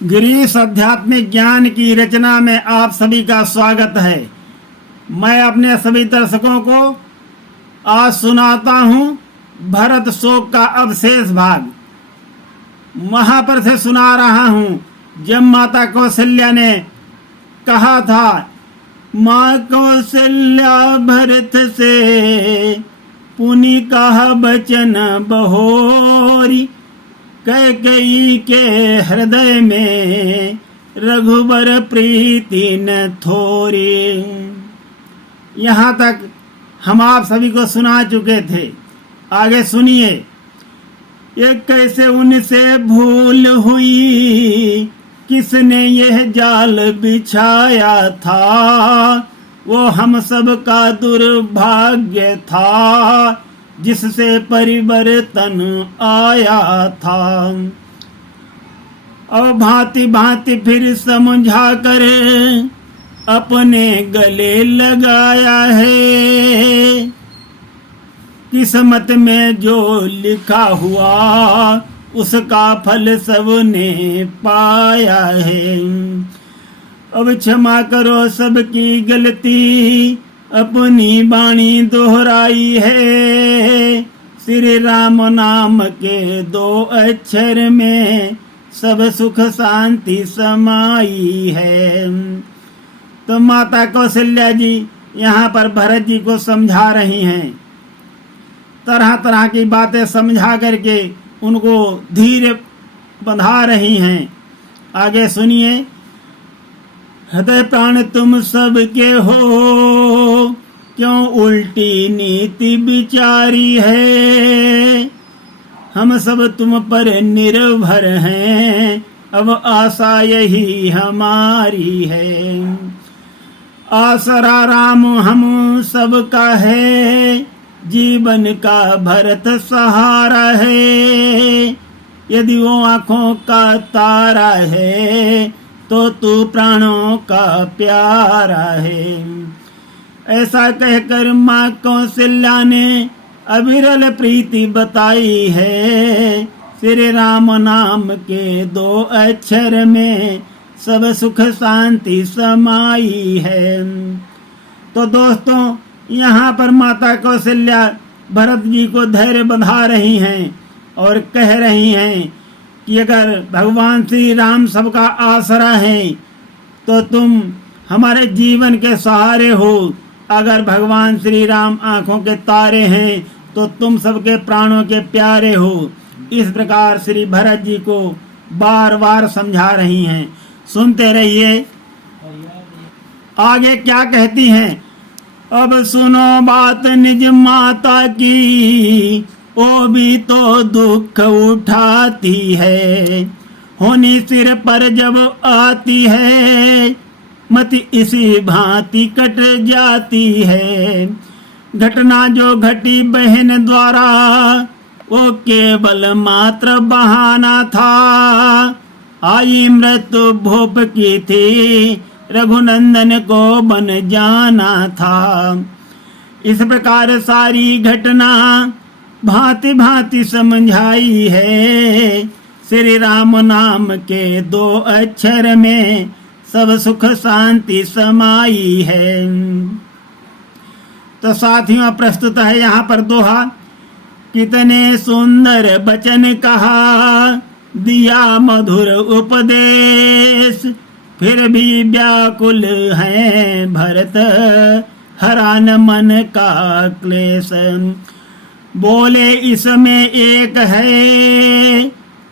गिरीश आध्यात्मिक ज्ञान की रचना में आप सभी का स्वागत है। मैं अपने सभी दर्शकों को आज सुनाता हूँ भरत शोक का अवशेष भाग। वहां पर से सुना रहा हूँ जब माता कौशल्या ने कहा था, माँ कौशल्या भरत से पुनि कहा बचन बहोरी, कैकेयी के हृदय में रघुबर प्रीति न थोरी। यहाँ तक हम आप सभी को सुना चुके थे। आगे सुनिए। ये कैसे उनसे भूल हुई, किसने यह जाल बिछाया था, वो हम सब का दुर्भाग्य था, जिससे परिवर्तन आया था। और भांति भांति फिर समझा कर अपने गले लगाया है, किस्मत में जो लिखा हुआ उसका फल सबने पाया है। अब क्षमा करो सबकी गलती, अपनी वाणी दोहराई है, श्री राम नाम के 2 अक्षर में सब सुख शांति समाई है। तो माता कौशल्या जी यहाँ पर भरत जी को समझा रही हैं, तरह तरह की बातें समझा करके उनको धीरे बंधा रही हैं। आगे सुनिए। हृदय प्राण तुम सबके हो, क्यों उल्टी नीति विचारी है, हम सब तुम पर निर्भर हैं, अब आशा यही हमारी है। आसरा राम हम सबका है, जीवन का भरत सहारा है, यदि वो आँखों का तारा है, तो तू प्राणों का प्यारा है। ऐसा कहकर माँ कौशल्या ने अविरल प्रीति बताई है, श्री राम नाम के 2 अक्षर में सब सुख शांति समाई है। तो दोस्तों, यहाँ पर माता कौशल्या भरत जी को धैर्य बंधा रही हैं और कह रही हैं कि अगर भगवान श्री राम सबका आसरा है तो तुम हमारे जीवन के सहारे हो, अगर भगवान श्री राम आँखों के तारे हैं तो तुम सबके प्राणों के प्यारे हो। इस प्रकार श्री भरत जी को बार बार समझा रही हैं। सुनते रहिए आगे क्या कहती हैं। अब सुनो बात निज माता की, वो भी तो दुख उठाती है, होनी सिर पर जब आती है, मति इसी भांति कट जाती है। घटना जो घटी बहन द्वारा, वो केवल मात्र बहाना था, आई मृत्यु भोप की थी, रघुनंदन को बन जाना था। इस प्रकार सारी घटना भांति भांति समझाई है, श्री राम नाम के 2 अक्षर में सब सुख शांति समाई है। तो साथियों, प्रस्तुत है यहाँ पर दोहा। कितने सुंदर वचन कहा, दिया मधुर उपदेश, फिर भी व्याकुल है भरत, हरान मन का क्लेश। बोले इसमें एक है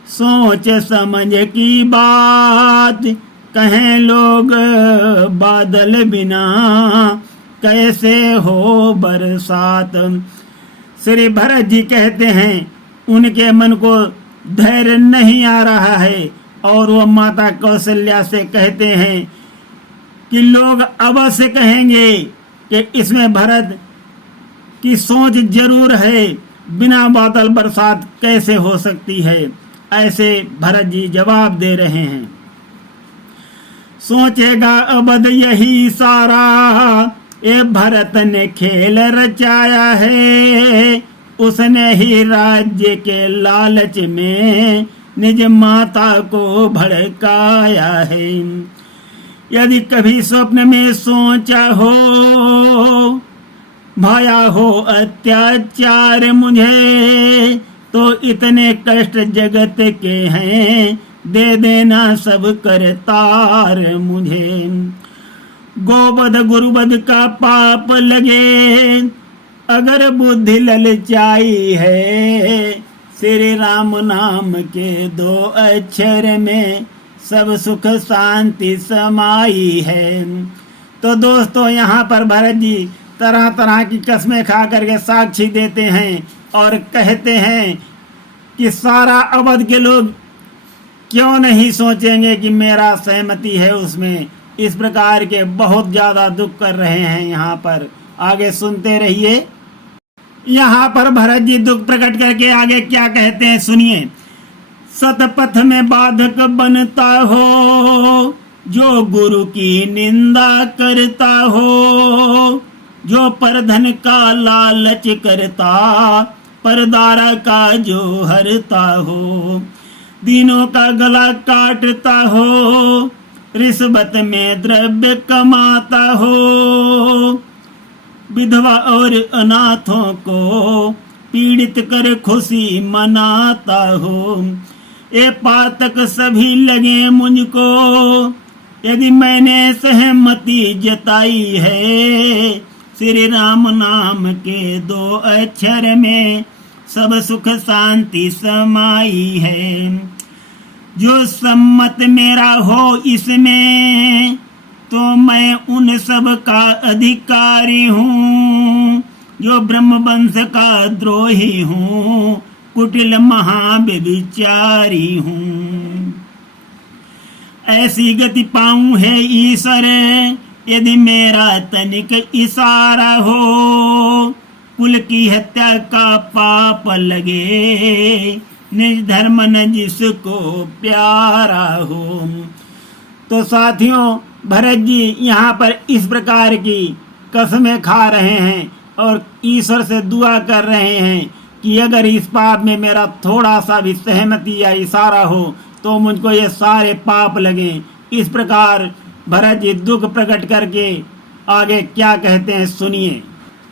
सोच समझ की बात, कहें लोग बादल बिना कैसे हो बरसात। श्री भरत जी कहते हैं उनके मन को धैर्य नहीं आ रहा है और वो माता कौशल्या से कहते हैं कि लोग अवश्य कहेंगे कि इसमें भरत की सोच जरूर है, बिना बादल बरसात कैसे हो सकती है। ऐसे भरत जी जवाब दे रहे हैं। सोचेगा अबद यही सारा, ये भरत ने खेल रचाया है, उसने ही राज्य के लालच में निज माता को भड़काया है। यदि कभी स्वप्न में सोचा हो भाया हो अत्याचार मुझे, तो इतने कष्ट जगत के हैं दे देना सब करतार मुझे। गोवध गुरुवध का पाप लगे अगर बुद्धि ललचाई है, श्री राम नाम के 2 अक्षर में सब सुख शांति समाई है। तो दोस्तों यहाँ पर भरत जी तरह तरह की कस्में खा करके साक्षी देते हैं और कहते हैं कि सारा अवध के लोग क्यों नहीं सोचेंगे कि मेरा सहमति है उसमें। इस प्रकार के बहुत ज्यादा दुख कर रहे हैं। यहाँ पर आगे सुनते रहिए। यहाँ पर भरत जी दुख प्रकट करके आगे क्या कहते हैं सुनिए। सतपथ में बाधक बनता हो जो गुरु की निंदा करता हो, जो परधन का लालच करता परदारा का जो हरता हो, दीनों का गला काटता हो रिश्वत में द्रव्य कमाता हो, विधवा और अनाथों को पीड़ित कर खुशी मनाता हो। ये पातक सभी लगे मुझको यदि मैंने सहमति जताई है, श्री राम नाम के 2 अक्षर में सब सुख शांति समाई है। जो सम्मत मेरा हो इसमें तो मैं उन सब का अधिकारी हूँ, जो ब्रह्म वंश का द्रोही हूँ, कुटिल महाव्यभिचारी हूँ। ऐसी गति पाऊं है ईश्वर यदि मेरा तनिक इशारा हो, कुल की हत्या का पाप लगे निज धर्म न जिसको प्यारा हो। तो साथियों भरत जी यहाँ पर इस प्रकार की कसमें खा रहे हैं और ईश्वर से दुआ कर रहे हैं कि अगर इस पाप में मेरा थोड़ा सा भी सहमति या इशारा हो तो मुझको ये सारे पाप लगे। इस प्रकार भरत जी दुख प्रकट करके आगे क्या कहते हैं सुनिए।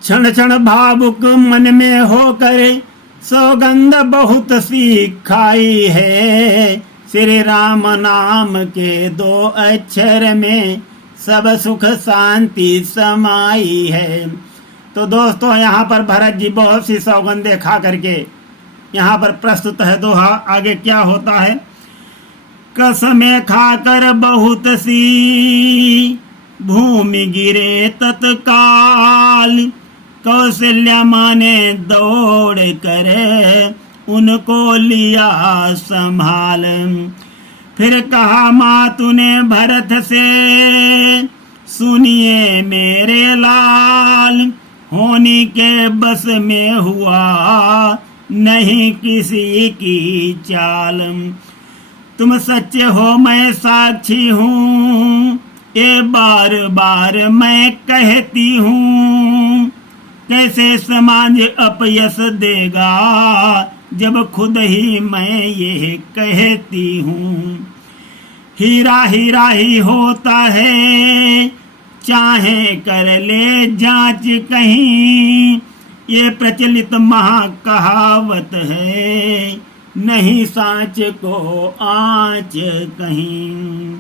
क्षण क्षण भावुक मन में होकर सौगंध बहुत सी खाई है, श्री राम नाम के 2 अक्षर में सब सुख शांति समाई है। तो दोस्तों यहाँ पर भरत जी बहुत सी सौगंधें खा करके यहाँ पर प्रस्तुत है दोहा। आगे क्या होता है। कसमें खाकर बहुत सी भूमि गिरे तत्काल, कौशल्या माँ ने दौड़ कर उनको लिया संभाल। फिर कहा माँ तूने भरत से सुनिए मेरे लाल, होनी के बस में हुआ नहीं किसी की चाल। तुम सच्चे हो मैं साक्षी हूँ, ये बार बार मैं कहती हूँ, कैसे समाज अपयश देगा जब खुद ही मैं ये कहती हूँ। हीरा हीरा ही होता है चाहे कर ले जांच कहीं, ये प्रचलित महाकहावत है नहीं सांच को आँच कहीं।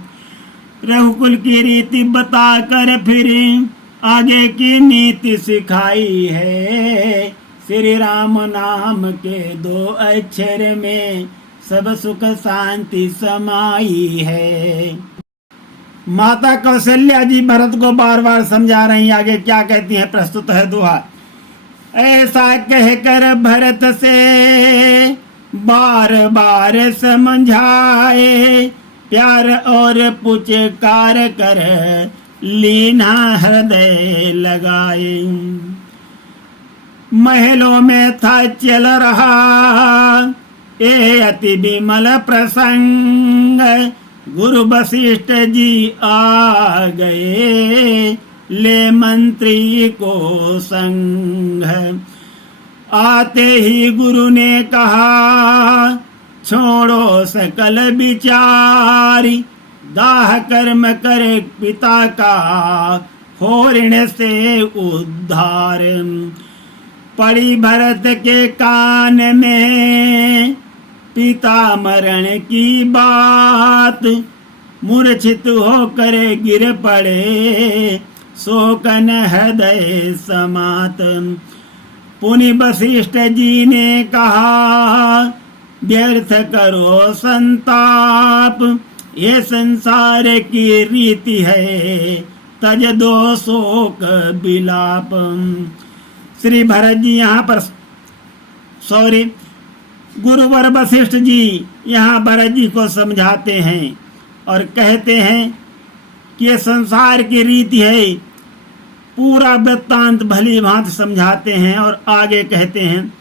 रघुकुल की रीति बताकर फिर आगे की नीति सिखाई है, श्री राम नाम के 2 अक्षर में सब सुख शांति समाई है। माता कौशल्या जी भरत को बार बार समझा रही। आगे क्या कहती हैं प्रस्तुत है दोहा। ऐसा कहकर भरत से बार बार समझाए, प्यार और पुचकार कर लीना हृदय लगाए। महलों में था चल रहा ये अति विमल प्रसंग, गुरु वशिष्ठ जी आ गए ले मंत्री को संग। आते ही गुरु ने कहा छोड़ो सकल विचारी, दाह कर्म करे पिता का, हो ऋण से उद्धार। पड़ी भरत के कान में पिता मरण की बात, मूर्छित होकर गिर पड़े, शोकन हृदय समात। पुनि वशिष्ठ जी ने कहा, व्यर्थ करो संताप, ये संसार की रीति है, तज दो शोक विलाप। श्री भरत जी यहाँ पर गुरुवर वशिष्ठ जी यहाँ भरत जी को समझाते हैं और कहते हैं कि ये संसार की रीति है। पूरा वृत्तांत भली भांति समझाते हैं और आगे कहते हैं,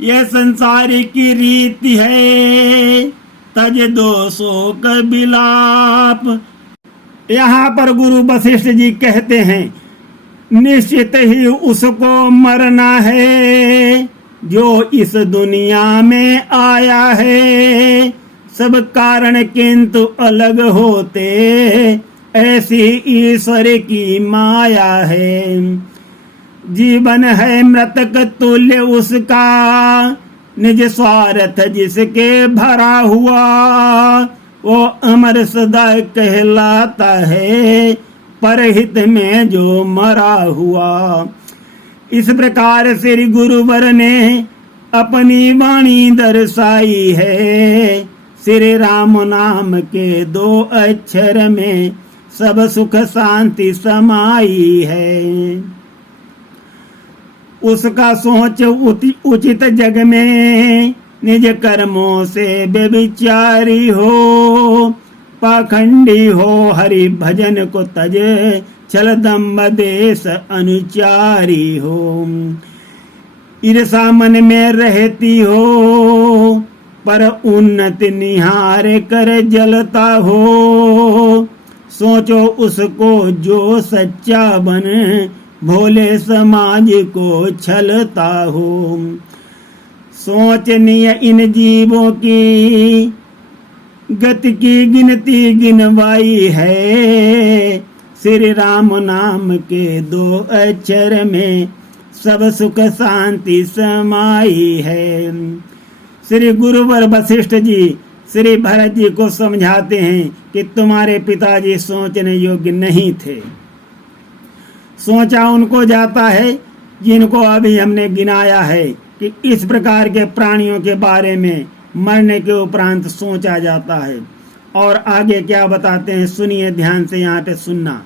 यह संसार की रीति है, तज दो शोक विलाप। यहाँ पर गुरु वशिष्ठ जी कहते हैं, निश्चित ही उसको मरना है जो इस दुनिया में आया है। सब कारण किंतु अलग होते, ऐसी ईश्वर की माया है। जीवन है मृतक तुल्य उसका, निज स्वार्थ जिसके भरा हुआ, वो अमर सदा कहलाता है, परहित में जो मरा हुआ। इस प्रकार श्री गुरुवर ने अपनी वाणी दर्शाई है। श्री राम नाम के 2 अक्षर में सब सुख शांति समाई है। उसका सोच उचित जग में, निज कर्मों से व्यभिचारी हो, पाखंडी हो हरि भजन को तज, छल दम्भ देश अनुचारी हो। ईर्षा मन में रहती हो, पर उन्नति निहार कर जलता हो। सोचो उसको जो सच्चा बन, भोले समाज को छलता हो। सोचनीय इन जीवों की, गति की गिनती गिनवाई है। श्री राम नाम के 2 अक्षर में सब सुख शांति समाई है। श्री गुरुवर वशिष्ठ जी श्री भरत जी को समझाते हैं कि तुम्हारे पिताजी सोचने योग्य नहीं थे। सोचा उनको जाता है जिनको अभी हमने गिनाया है कि इस प्रकार के प्राणियों के बारे में मरने के उपरांत सोचा जाता है। और आगे क्या बताते हैं सुनिए ध्यान से, यहाँ पे सुनना।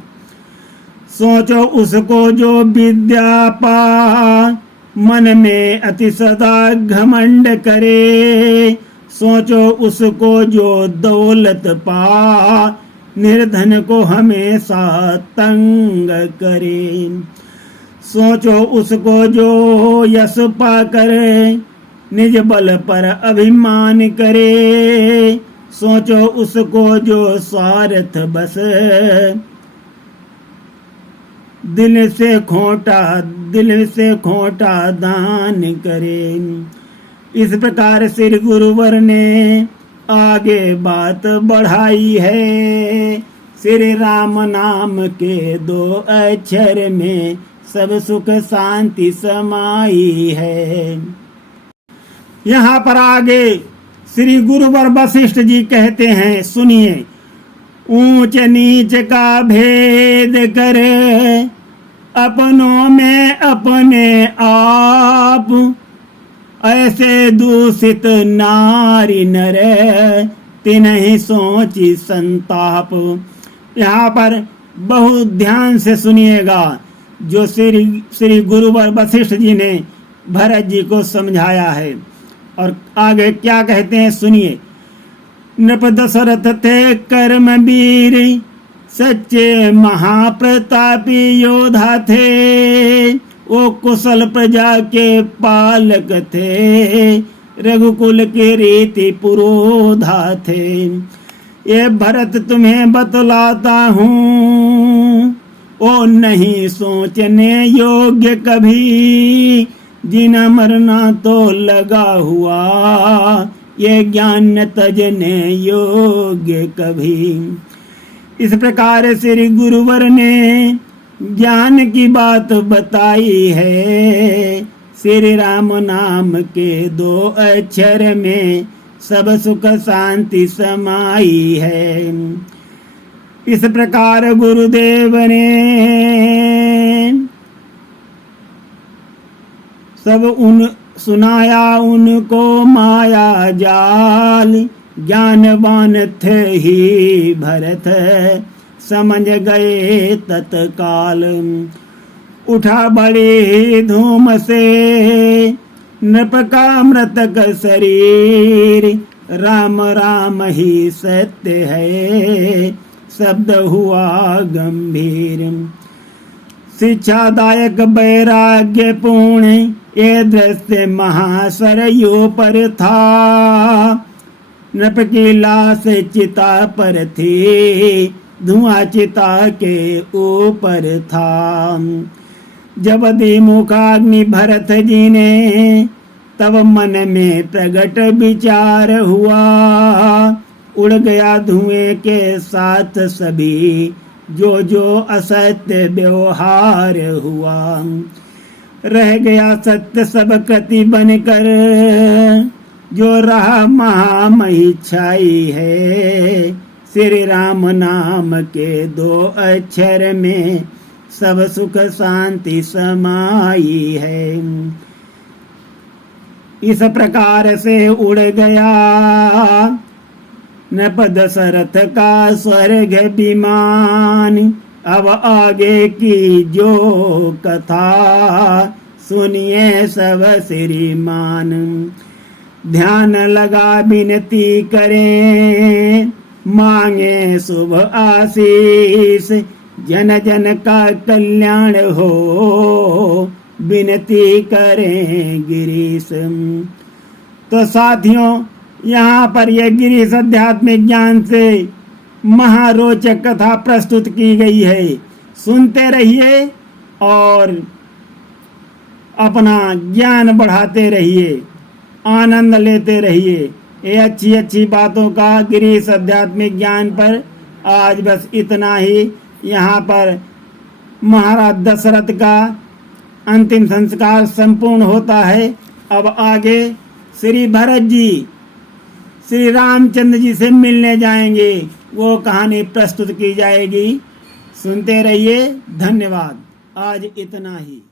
सोचो उसको जो विद्या पा, मन में अति सदा घमंड करे। सोचो उसको जो दौलत पा, निर्धन को हमेशा तंग करे। सोचो उसको जो यश पा करे, निज बल पर अभिमान करे। सोचो उसको जो स्वार्थ बस, दिल से खोटा दान करे। इस प्रकार श्री गुरुवर ने आगे बात बढ़ाई है। श्री राम नाम के 2 अक्षर में सब सुख शांति समाई है। यहाँ पर आगे श्री गुरुवर वशिष्ठ जी कहते हैं, सुनिए। ऊंच नीच का भेद करे, अपनों में अपने आप। ऐसे दूषित नारी नर, तिन्हि सोची संताप। यहाँ पर बहुत ध्यान से सुनिएगा जो श्री गुरुवर वशिष्ठ जी ने भरत जी को समझाया है। और आगे क्या कहते हैं सुनिए। नृप दशरथ थे कर्मवीर, सच्चे महाप्रतापी योद्धा थे। वो कुशल प्रजा के पालक थे, रघुकुल के रीति पुरोधा थे। ये भरत तुम्हें बतलाता हूँ, ओ नहीं सोचने योग्य कभी। जीना मरना तो लगा हुआ, ये ज्ञान न तजने योग्य कभी। इस प्रकार श्री गुरुवर ने ज्ञान की बात बताई है। श्री राम नाम के 2 अक्षर में सब सुख शांति समाई है। इस प्रकार गुरुदेव ने सब सुनाया उनको माया जाल। ज्ञानवान थे ही भरत समझ गए तत्काल। उठा बड़ी धूम से नृप का मृतक शरीर। राम राम ही सत्य है शब्द हुआ गंभीर। शिक्षादायक वैराग्य पूर्ण ये दृश्य महासरयू पर था। नृप की लाश चिता पर थी धुआं चिता के ऊपर था। जब दी मुखाग्नि भरत जी ने तब मन में प्रगट विचार हुआ। उड़ गया धुएं के साथ सभी जो जो असत्य व्यवहार हुआ। रह गया सत्य सब कृति बनकर जो रहा महामही छाई है। श्री राम नाम के 2 अक्षर में सब सुख शांति समाई है। इस प्रकार से उड़ गया नृप दशरथ का स्वर्ग विमान। अब आगे की जो कथा सुनिए सब श्रीमान। ध्यान लगा विनती करें मांगे शुभ आशीष। जन जन का कल्याण हो विनती करें गिरीश। तो साथियों यहाँ पर यह गिरीश आध्यात्मिक ज्ञान से महारोचक कथा प्रस्तुत की गई है। सुनते रहिए और अपना ज्ञान बढ़ाते रहिए, आनंद लेते रहिए। ये अच्छी अच्छी बातों का गिरीश आध्यात्मिक ज्ञान पर आज बस इतना ही। यहाँ पर महाराज दशरथ का अंतिम संस्कार संपूर्ण होता है। अब आगे श्री भरत जी श्री रामचंद्र जी से मिलने जाएंगे, वो कहानी प्रस्तुत की जाएगी। सुनते रहिए। धन्यवाद। आज इतना ही।